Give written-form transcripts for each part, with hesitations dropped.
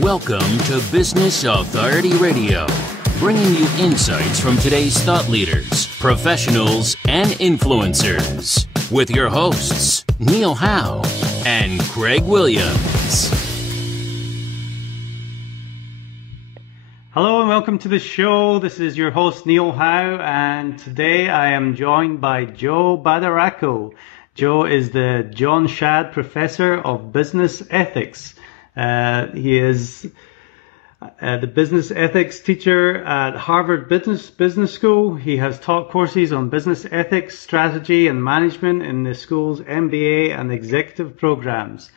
Welcome to Business Authority Radio, bringing you insights from today's thought leaders, professionals, and influencers. With your hosts, Neil Howe and Craig Williams. Hello and welcome to the show. This is your host, Neil Howe, and today I am joined by Joe Badaracco. Joe is the John Shad Professor of Business Ethics. He is the business ethics teacher at Harvard Business School. He has taught courses on business ethics, strategy, and management in the school's MBA and executive programs.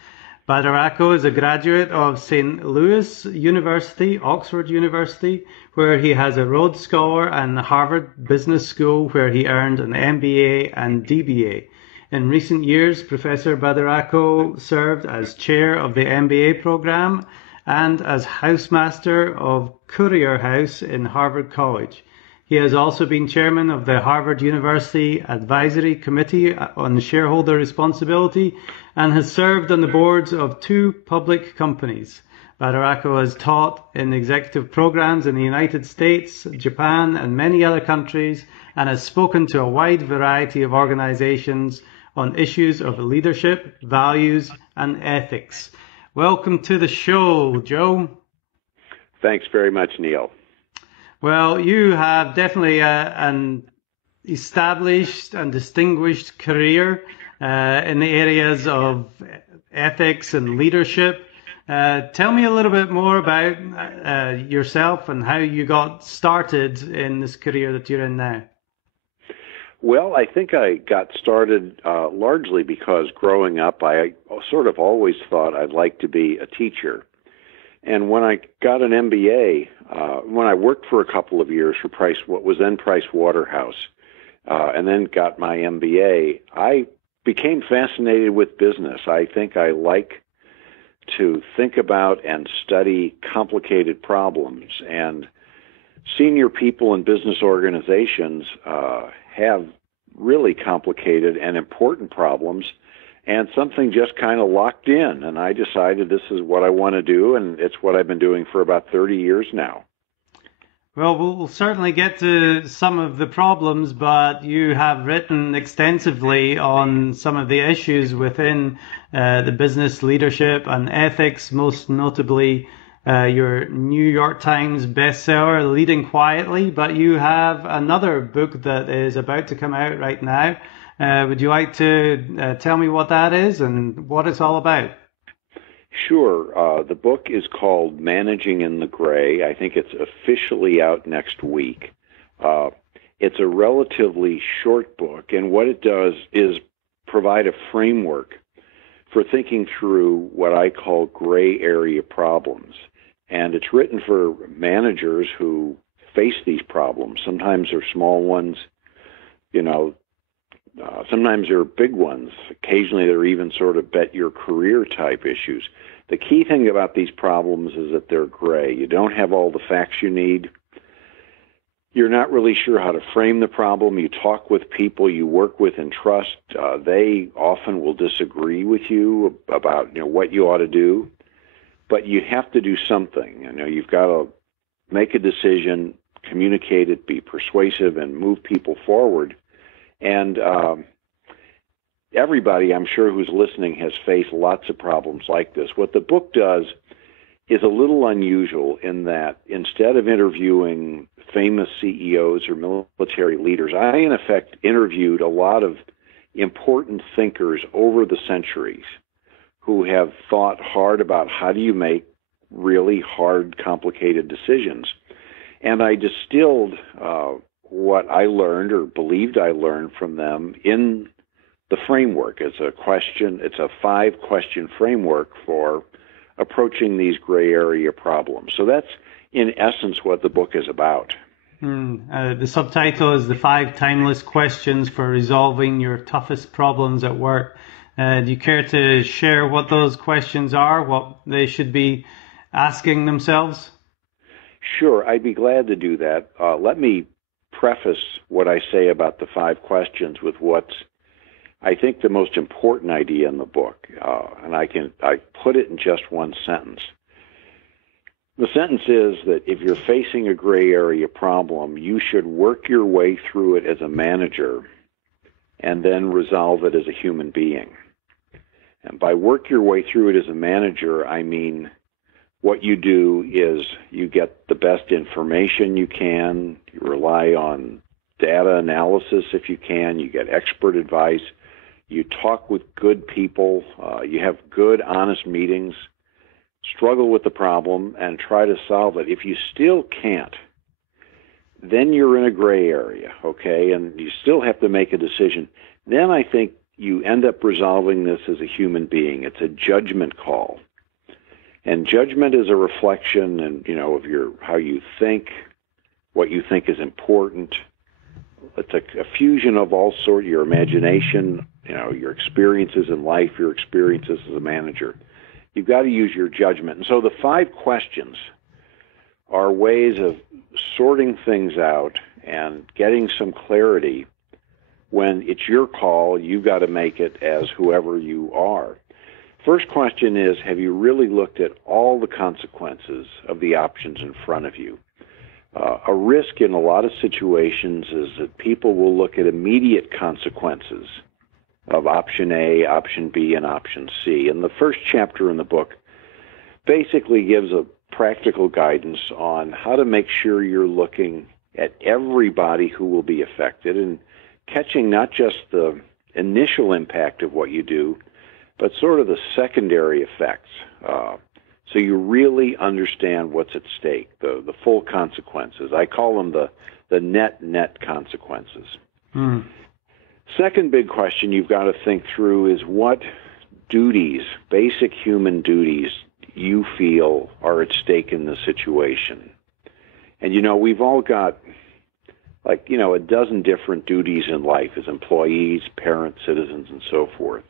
Badaracco is a graduate of St. Louis University, Oxford University, where he has a Rhodes Scholar, and Harvard Business School, where he earned an MBA and DBA. In recent years, Professor Badaracco served as chair of the MBA Program and as Housemaster of Currier House in Harvard College. He has also been chairman of the Harvard University Advisory Committee on Shareholder Responsibility and has served on the boards of 2 public companies. Badaracco has taught in executive programs in the United States, Japan, and many other countries, and has spoken to a wide variety of organizations on issues of leadership, values, and ethics. Welcome to the show, Joe. Thanks very much, Neil. Well, you have definitely an established and distinguished career in the areas of ethics and leadership. Tell me a little bit more about yourself and how you got started in this career that you're in now. Well, I think I got started largely because growing up, I sort of always thought I'd like to be a teacher. And when I got an MBA, when I worked for a couple of years for what was then Price Waterhouse, and then got my MBA, I became fascinated with business. I think I like to think about and study complicated problems. And senior people in business organizations have really complicated and important problems, and something just kind of locked in. And I decided this is what I want to do, and it's what I've been doing for about 30 years now. Well, we'll certainly get to some of the problems, but you have written extensively on some of the issues within the business leadership and ethics, most notably your New York Times bestseller, Leading Quietly, but you have another book that is about to come out right now. Would you like to tell me what that is and what it's all about? Sure. The book is called Managing in the Gray. I think it's officially out next week. It's a relatively short book, and what it does is provide a framework for thinking through what I call gray area problems. And it's written for managers who face these problems. Sometimes they're small ones, sometimes they're big ones. Occasionally they're even sort of bet your career type issues. The key thing about these problems is that they're gray. You don't have all the facts you need. You're not really sure how to frame the problem. You talk with people you work with and trust. They often will disagree with you about what you ought to do. But you have to do something. You've got to make a decision, communicate it, be persuasive, and move people forward. And everybody, I'm sure, who's listening has faced lots of problems like this. What the book does is a little unusual in that instead of interviewing famous CEOs or military leaders, I, in effect, interviewed a lot of important thinkers over the centuries who have thought hard about how do you make really hard, complicated decisions. And I distilled what I learned or believed I learned from them in the framework. It's a 5-question framework for approaching these gray area problems. So that's, in essence, what the book is about. The subtitle is The 5 Timeless Questions for Resolving Your Toughest Problems at Work. Do you care to share what those questions are, what they should be asking themselves? Sure, I'd be glad to do that. Let me preface what I say about the 5 questions with what's, I think, the most important idea in the book, and I put it in just one sentence. The sentence is that if you're facing a gray area problem, you should work your way through it as a manager and then resolve it as a human being. And by work your way through it as a manager, I mean what you do is you get the best information you can, you rely on data analysis if you can, you get expert advice, you talk with good people, you have good, honest meetings, struggle with the problem, and try to solve it. If you still can't, then you're in a gray area, okay, and you still have to make a decision. Then I think you end up resolving this as a human being. It's a judgment call. And judgment is a reflection of how you think, what you think is important. It's a fusion of all sorts, your imagination, your experiences in life, your experiences as a manager. You've got to use your judgment. And so the 5 questions are ways of sorting things out and getting some clarity. When it's your call, you've got to make it as whoever you are. First question is, have you really looked at all the consequences of the options in front of you? A risk in a lot of situations is that people will look at immediate consequences of option A, option B, and option C. And the first chapter in the book basically gives a practical guidance on how to make sure you're looking at everybody who will be affected and catching not just the initial impact of what you do, but sort of the secondary effects. So you really understand what's at stake, the full consequences. I call them the net consequences. Mm. Second big question you've got to think through is what duties, basic human duties, you feel are at stake in the situation. And, we've all got a dozen different duties in life as employees, parents, citizens, and so forth.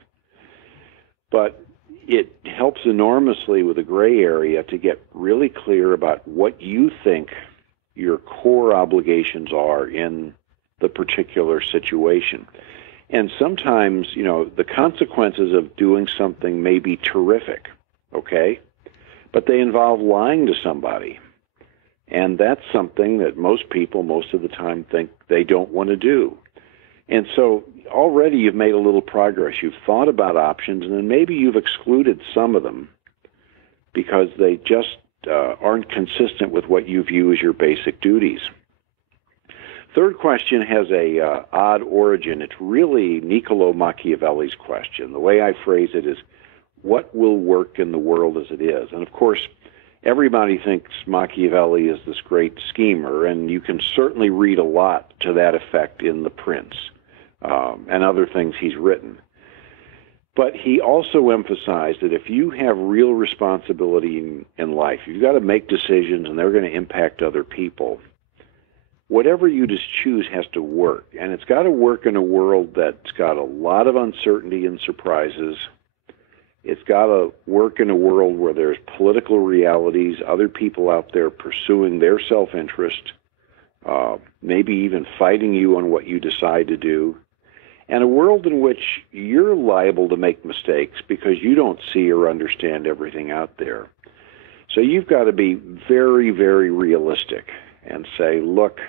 But it helps enormously with the gray area to get really clear about what you think your core obligations are in the particular situation. And sometimes, the consequences of doing something may be terrific, okay? But they involve lying to somebody. And that's something that most people, most of the time, think they don't want to do. And so already you've made a little progress. You've thought about options, and then maybe you've excluded some of them because they just aren't consistent with what you view as your basic duties. Third question has a odd origin. It's really Niccolo Machiavelli's question. The way I phrase it is, what will work in the world as it is? And of course, everybody thinks Machiavelli is this great schemer, and you can certainly read a lot to that effect in The Prince and other things he's written. But he also emphasized that if you have real responsibility in life, you've got to make decisions and they're going to impact other people. Whatever you just choose has to work, and it's got to work in a world that's got a lot of uncertainty and surprises. It's got to work in a world where there's political realities, other people out there pursuing their self-interest, maybe even fighting you on what you decide to do, and a world in which you're liable to make mistakes because you don't see or understand everything out there. So you've got to be very, very realistic and say, look,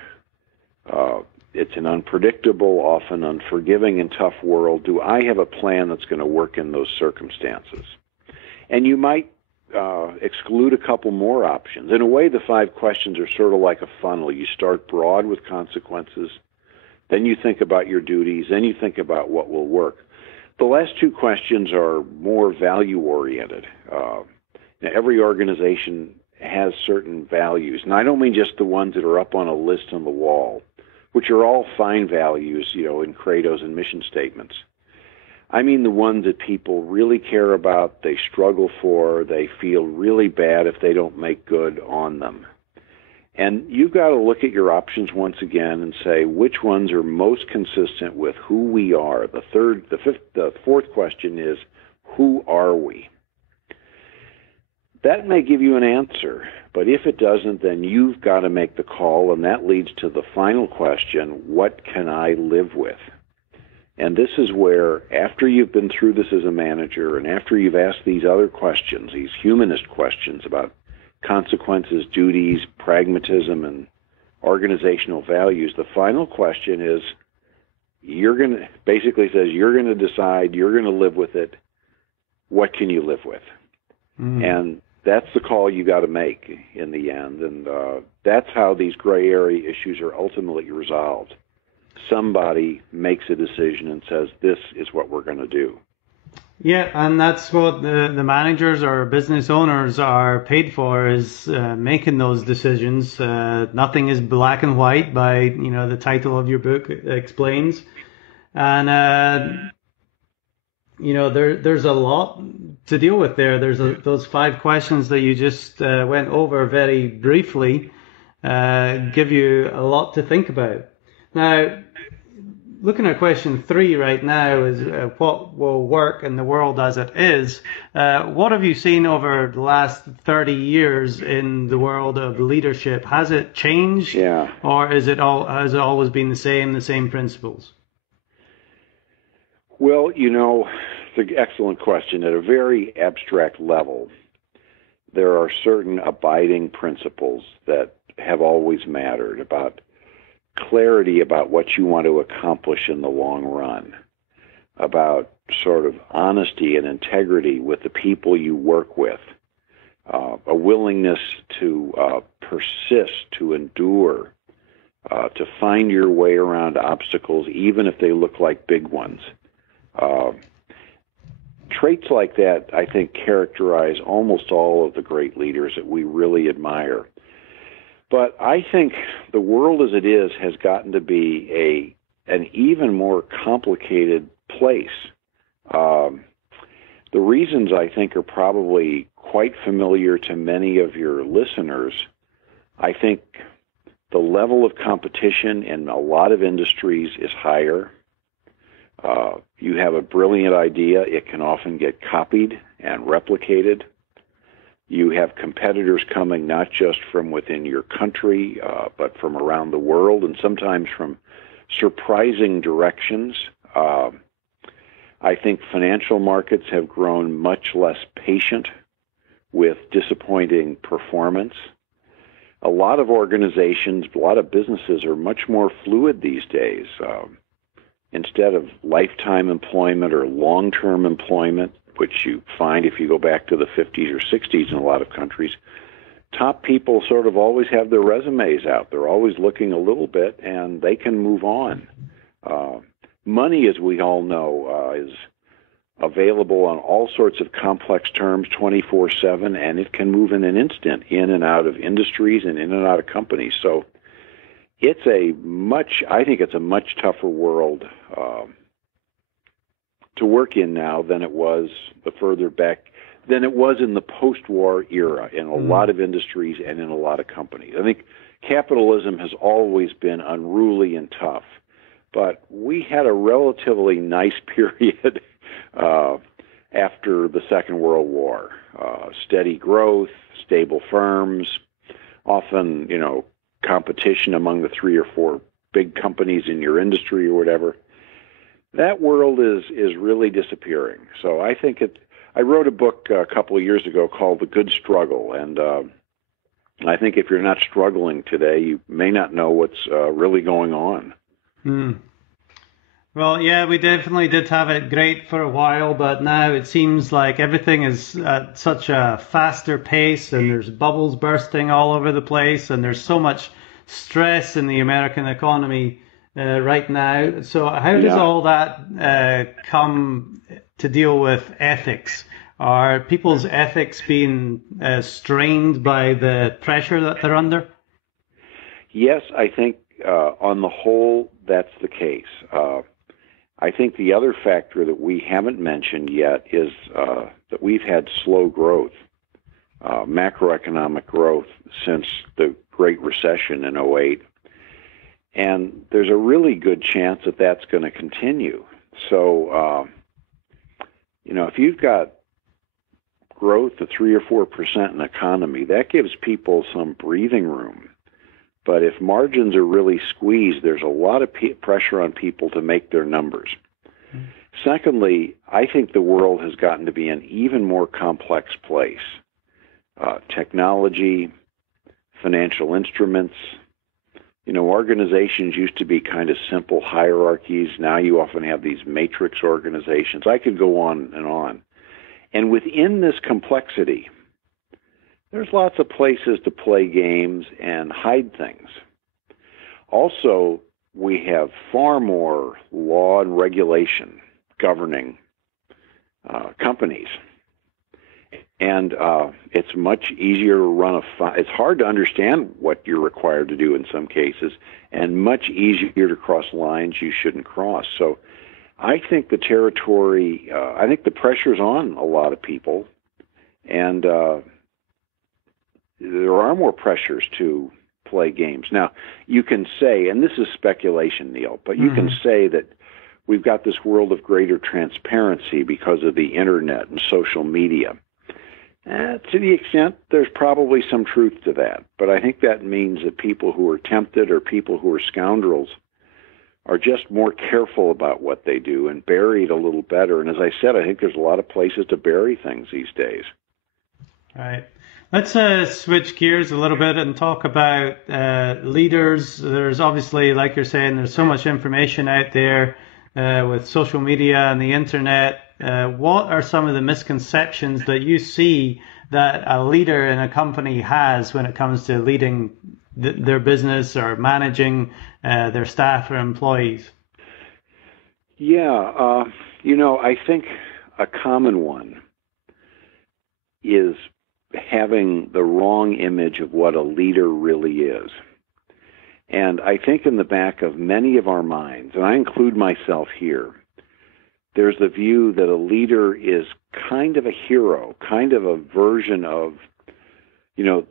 it's an unpredictable, often unforgiving and tough world. Do I have a plan that's going to work in those circumstances? And you might exclude a couple more options. In a way, the 5 questions are sort of like a funnel. You start broad with consequences, then you think about your duties, then you think about what will work. The last 2 questions are more value-oriented. Every organization has certain values, and I don't mean just the ones that are up on a list on the wall, which are all fine values, in credos and mission statements. I mean the ones that people really care about, they struggle for, they feel really bad if they don't make good on them. And you've got to look at your options once again and say which ones are most consistent with who we are. The fourth question is, who are we? That may give you an answer, but if it doesn't, then you've got to make the call, and that leads to the final question, what can I live with? And this is where, after you've been through this as a manager, and after you've asked these other questions, these humanist questions about consequences, duties, pragmatism, and organizational values. The final question is, basically says you're going to decide, you're going to live with it. What can you live with? And that's the call you got to make in the end. And that's how these gray area issues are ultimately resolved. Somebody makes a decision and says, this is what we're going to do. Yeah, and that's what the managers or business owners are paid for, is making those decisions. Nothing is black and white, by the title of your book explains. And there's a lot to deal with there. There's those 5 questions that you just went over very briefly, give you a lot to think about. Now, looking at question 3 right now is what will work in the world as it is. What have you seen over the last 30 years in the world of leadership? Has it changed? Yeah. Or has it always been the same principles? Well, it's an excellent question. At a very abstract level, there are certain abiding principles that have always mattered about clarity about what you want to accomplish in the long run, about sort of honesty and integrity with the people you work with, a willingness to persist, to endure, to find your way around obstacles, even if they look like big ones. Traits like that, I think, characterize almost all of the great leaders that we really admire. But I think the world as it is has gotten to be an even more complicated place. The reasons, I think, are probably quite familiar to many of your listeners. I think the level of competition in a lot of industries is higher. You have a brilliant idea, it can often get copied and replicated. You have competitors coming not just from within your country, but from around the world, and sometimes from surprising directions. I think financial markets have grown much less patient with disappointing performance. A lot of organizations, a lot of businesses are much more fluid these days. Instead of lifetime employment or long-term employment, which you find if you go back to the 50s or 60s in a lot of countries, top people sort of always have their resumes out. They're always looking a little bit, and they can move on. Money, as we all know, is available on all sorts of complex terms 24/7, and it can move in an instant in and out of industries and in and out of companies. So I think it's a much tougher world to work in now than it was in the post-war era in a lot of industries and in a lot of companies. I think capitalism has always been unruly and tough, but we had a relatively nice period after the Second World War. Steady growth, stable firms, often, competition among the 3 or 4 big companies in your industry or whatever. That world is really disappearing. So I think I wrote a book a couple of years ago called The Good Struggle, and I think if you're not struggling today, you may not know what's really going on. Well, yeah, we definitely did have it great for a while, but now it seems like everything is at such a faster pace, and there's bubbles bursting all over the place, and there's so much stress in the American economy right now. So how does all that come to deal with ethics? Are people's ethics being strained by the pressure that they're under? Yes, I think on the whole, that's the case. I think the other factor that we haven't mentioned yet is that we've had slow growth, macroeconomic growth since the Great Recession in 2008. And there's a really good chance that that's going to continue. So, if you've got growth of 3 or 4% in the economy, that gives people some breathing room. But if margins are really squeezed, there's a lot of pressure on people to make their numbers. Secondly, I think the world has gotten to be an even more complex place. technology, financial instruments. Organizations used to be kind of simple hierarchies. Now you often have these matrix organizations. I could go on and on. And within this complexity, there's lots of places to play games and hide things. Also, we have far more law and regulation governing companies. And it's much easier to run it's hard to understand what you're required to do in some cases, and much easier to cross lines you shouldn't cross. So I think the pressure's on a lot of people, and there are more pressures to play games. Now, you can say, and this is speculation, Neil, but you can say that we've got this world of greater transparency because of the internet and social media. To the extent, there's probably some truth to that. But I think that means that people who are tempted or people who are scoundrels are just more careful about what they do and bury it a little better. And as I said, I think there's a lot of places to bury things these days. Right. Let's switch gears a little bit and talk about leaders. There's obviously, like you're saying, there's so much information out there with social media and the internet. What are some of the misconceptions that you see that a leader in a company has when it comes to leading their business or managing their staff or employees? Yeah, I think a common one is having the wrong image of what a leader really is. And I think in the back of many of our minds, and I include myself here, there's the view that a leader is kind of a hero, kind of a version of,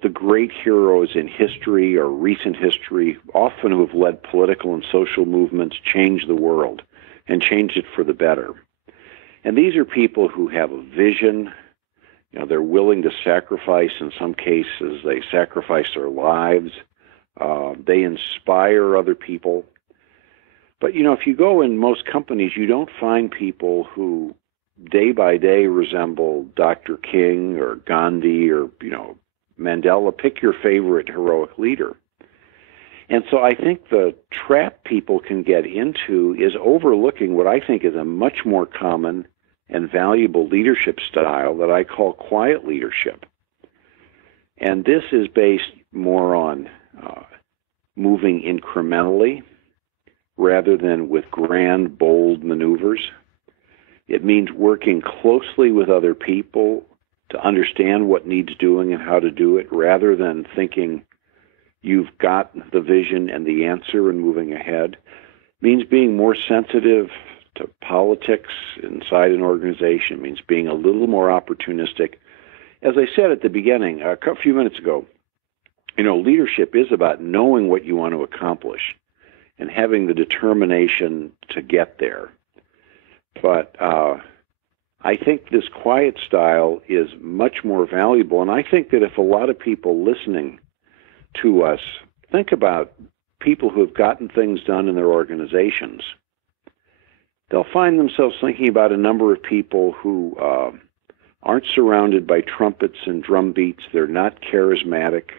the great heroes in history or recent history, often who have led political and social movements, changed the world and changed it for the better. And these are people who have a vision. They're willing to sacrifice. In some cases, they sacrifice their lives. They inspire other people. But, if you go in most companies, you don't find people who day by day resemble Dr. King or Gandhi or, Mandela. Pick your favorite heroic leader. And so I think the trap people can get into is overlooking what I think is a much more common and valuable leadership style that I call quiet leadership. And this is based more on moving incrementally rather than with grand, bold maneuvers. It means working closely with other people to understand what needs doing and how to do it, rather than thinking you've got the vision and the answer and moving ahead. It means being more sensitive to politics inside an organization. It means being a little more opportunistic. As I said at the beginning, a few minutes ago, leadership is about knowing what you want to accomplish and having the determination to get there. But I think this quiet style is much more valuable. And I think that if a lot of people listening to us think about people who have gotten things done in their organizations, they'll find themselves thinking about a number of people who aren't surrounded by trumpets and drum beats. They're not charismatic.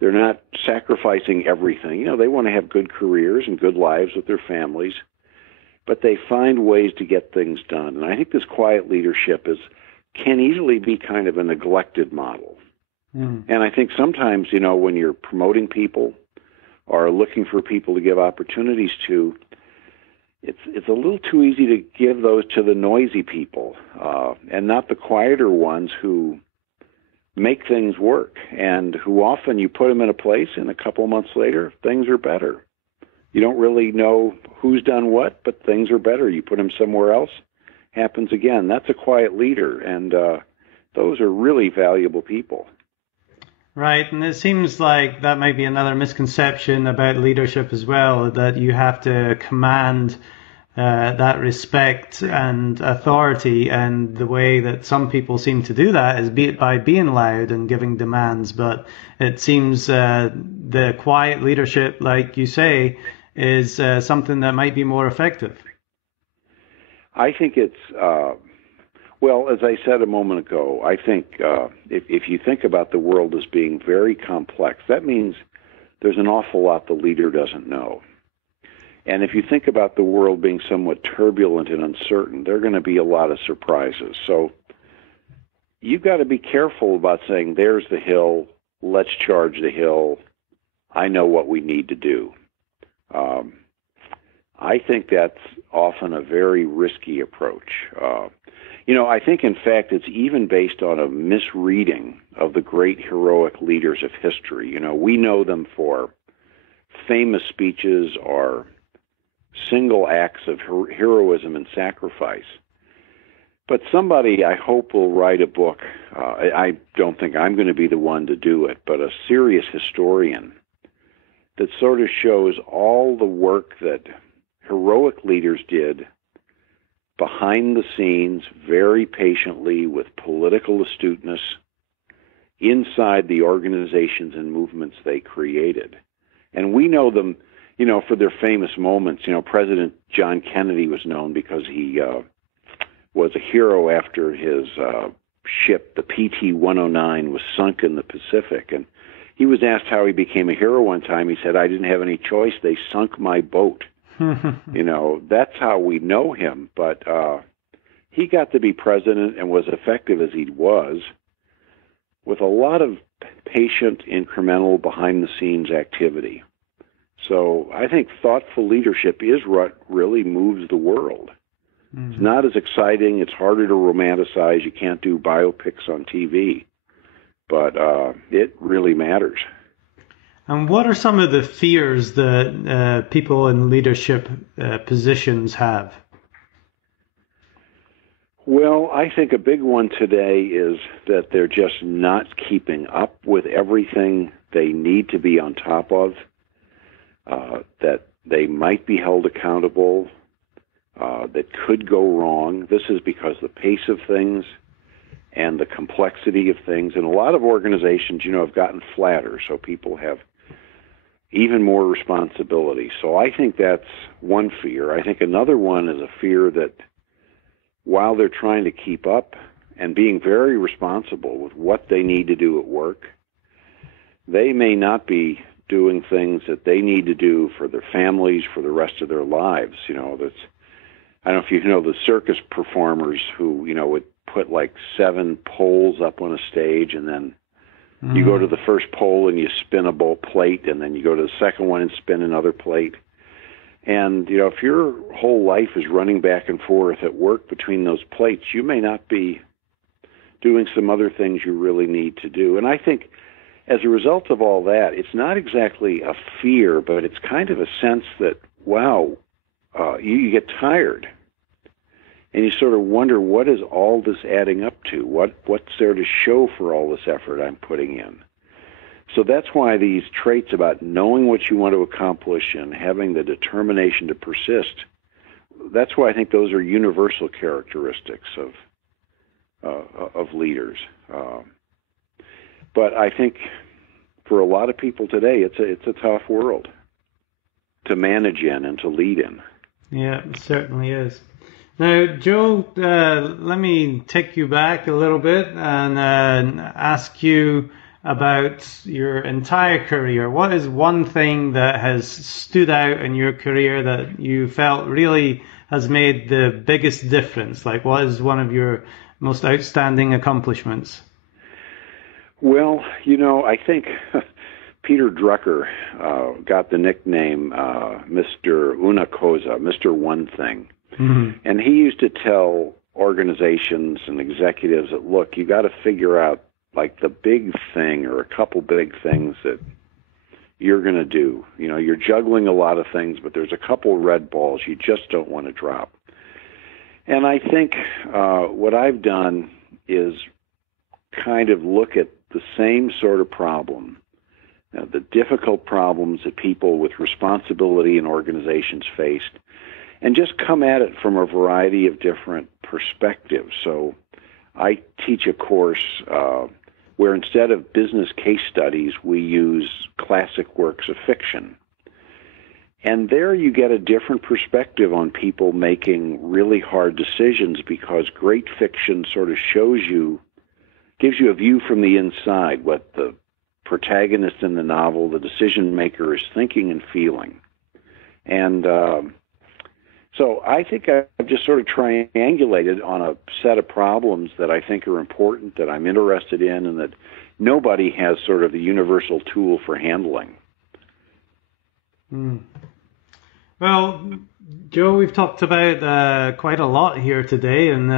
They're not sacrificing everything. They want to have good careers and good lives with their families, but they find ways to get things done. And I think this quiet leadership can easily be kind of a neglected model. And I think sometimes, when you're promoting people or looking for people to give opportunities to, it's a little too easy to give those to the noisy people and not the quieter ones who make things work, and who often you put them in a place and a couple of months later, things are better. You don't really know who's done what, but things are better. You put them somewhere else, happens again. That's a quiet leader, and those are really valuable people. Right, and it seems like that might be another misconception about leadership as well, that you have to command that respect and authority, and the way that some people seem to do that is by being loud and giving demands. But it seems the quiet leadership, like you say, is something that might be more effective. I think it's Well, as I said a moment ago, I think if you think about the world as being very complex, that means there's an awful lot the leader doesn't know. And if you think about the world being somewhat turbulent and uncertain, there are going to be a lot of surprises. So you've got to be careful about saying, there's the hill, let's charge the hill, I know what we need to do. I think that's often a very risky approach. I think, in fact, it's even based on a misreading of the great heroic leaders of history. We know them for famous speeches or single acts of heroism and sacrifice. But somebody, I hope, will write a book. I don't think I'm going to be the one to do it, but a serious historian that sort of shows all the work that heroic leaders did behind the scenes, very patiently, with political astuteness, inside the organizations and movements they created. And we know them, for their famous moments. President John Kennedy was known because he was a hero after his ship, the PT-109, was sunk in the Pacific. And he was asked how he became a hero one time. He said, "I didn't have any choice. They sunk my boat." That's how we know him. But he got to be president and was effective as he was, with a lot of patient, incremental, behind-the-scenes activity. So I think thoughtful leadership is what really moves the world. Mm-hmm. It's not as exciting. It's harder to romanticize. You can't do biopics on TV. But it really matters. And what are some of the fears that people in leadership positions have? Well, I think a big one today is that they're just not keeping up with everything they need to be on top of, that they might be held accountable, that could go wrong. This is because the pace of things and the complexity of things, and a lot of organizations, have gotten flatter, so people have even more responsibility. So I think that's one fear. I think another one is a fear that while they're trying to keep up and being very responsible with what they need to do at work, they may not be doing things that they need to do for their families, for the rest of their lives. That's, I don't know if you know the circus performers who, would put like 7 poles up on a stage, and then you go to the first pole and you spin a bowl plate, and then you go to the second one and spin another plate. And, if your whole life is running back and forth at work between those plates, you may not be doing some other things you really need to do. And I think as a result of all that, it's not exactly a fear, but it's kind of a sense that, wow, you get tired. And you sort of wonder, what is all this adding up to? What's there to show for all this effort I'm putting in? So that's why these traits about knowing what you want to accomplish and having the determination to persist, that's why I think those are universal characteristics of leaders. But I think for a lot of people today, it's a tough world to manage in and to lead in. Yeah, it certainly is. Now, Joe, let me take you back a little bit and ask you about your entire career. What is one thing that has stood out in your career that you felt really has made the biggest difference? Like, what is one of your most outstanding accomplishments? Well, I think Peter Drucker got the nickname Mr. Una Cosa, Mr. One Thing. Mm-hmm. And he used to tell organizations and executives that, look, you got to figure out like the big thing or a couple big things that you're going to do. You're juggling a lot of things, but there's a couple red balls you just don't want to drop. And I think what I've done is kind of look at the same sort of problem, the difficult problems that people with responsibility in organizations faced, and just come at it from a variety of different perspectives. So I teach a course where instead of business case studies, we use classic works of fiction. And there you get a different perspective on people making really hard decisions, because great fiction sort of gives you a view from the inside, what the protagonist in the novel, the decision maker, is thinking and feeling. And so I think I've just sort of triangulated on a set of problems that I think are important, that I'm interested in, and that nobody has sort of the universal tool for handling. Well, Joe, we've talked about quite a lot here today, and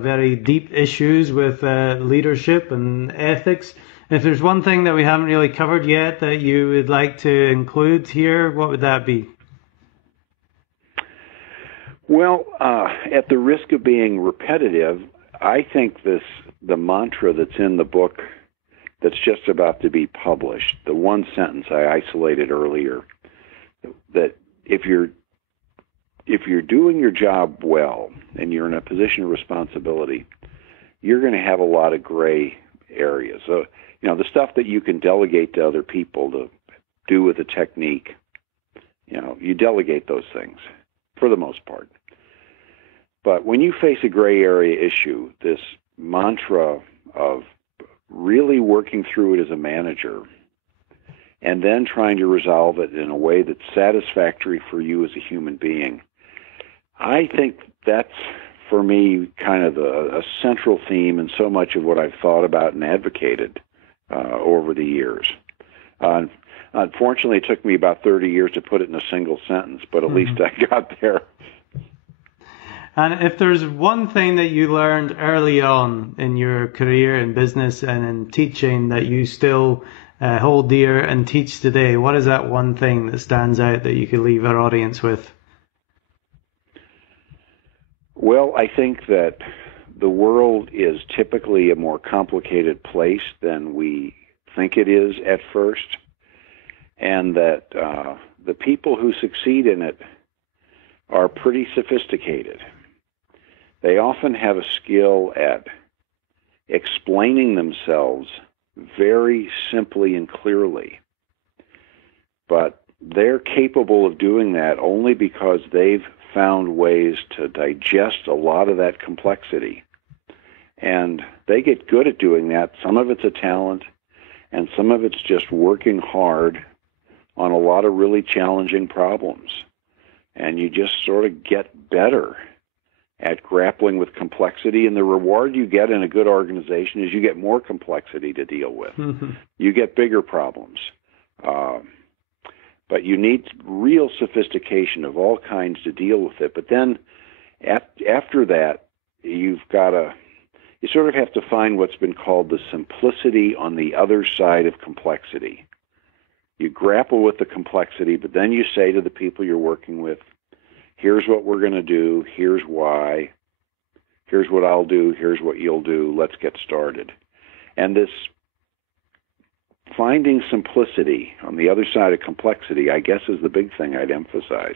very deep issues with leadership and ethics. If there's one thing that we haven't really covered yet that you would like to include here, what would that be? Well, at the risk of being repetitive, I think the mantra that's in the book that's just about to be published, the one sentence I isolated earlier, that if you're doing your job well and you're in a position of responsibility, you're going to have a lot of gray areas. So, the stuff that you can delegate to other people to do with a technique, you delegate those things for the most part. But when you face a gray area issue, this mantra of really working through it as a manager and then trying to resolve it in a way that's satisfactory for you as a human being, I think that's, for me, kind of a central theme in so much of what I've thought about and advocated over the years. Unfortunately, it took me about 30 years to put it in a single sentence, but at least I got there. And if there's one thing that you learned early on in your career in business and in teaching that you still hold dear and teach today, what is that one thing that stands out that you could leave our audience with? Well, I think that the world is typically a more complicated place than we think it is at first, and that the people who succeed in it are pretty sophisticated. They often have a skill at explaining themselves very simply and clearly, but they're capable of doing that only because they've found ways to digest a lot of that complexity. And they get good at doing that. Some of it's a talent, and some of it's just working hard on a lot of really challenging problems. And you just sort of get better at grappling with complexity, and the reward you get in a good organization is you get more complexity to deal with. You get bigger problems. But you need real sophistication of all kinds to deal with it. But then after that, you sort of have to find what's been called the simplicity on the other side of complexity. You grapple with the complexity, but then you say to the people you're working with, here's what we're going to do, here's why, here's what I'll do, here's what you'll do, let's get started. And this finding simplicity on the other side of complexity, I guess, is the big thing I'd emphasize.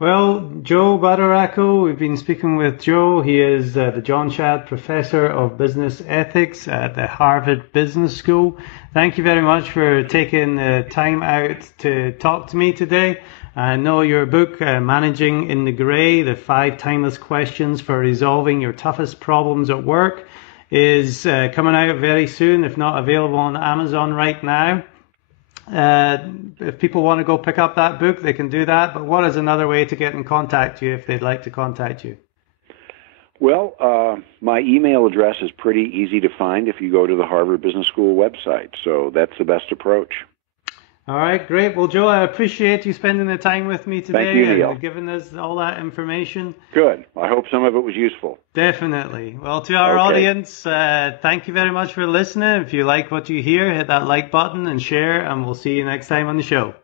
Well, Joe Badaracco, we've been speaking with Joe. He is the John Shad Professor of Business Ethics at the Harvard Business School. Thank you very much for taking the time out to talk to me today. I know your book, Managing in the Gray, the 5 Timeless Questions for Resolving Your Toughest Problems at Work, is coming out very soon, if not available on Amazon right now. If people want to go pick up that book, they can do that. But what is another way to get in contact with you if they'd like to contact you? Well, my email address is pretty easy to find if you go to the Harvard Business School website. So that's the best approach. All right, great. Well, Joe, I appreciate you spending the time with me today. Thank you, Neil. And giving us all that information. Good. I hope some of it was useful. Definitely. Well, to our audience, thank you very much for listening. If you like what you hear, hit that like button and share, and we'll see you next time on the show.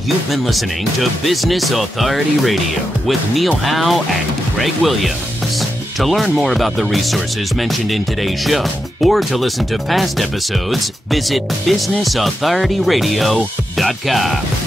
You've been listening to Business Authority Radio with Neil Howe and Greg Williams. To learn more about the resources mentioned in today's show, or to listen to past episodes, visit businessauthorityradio.com.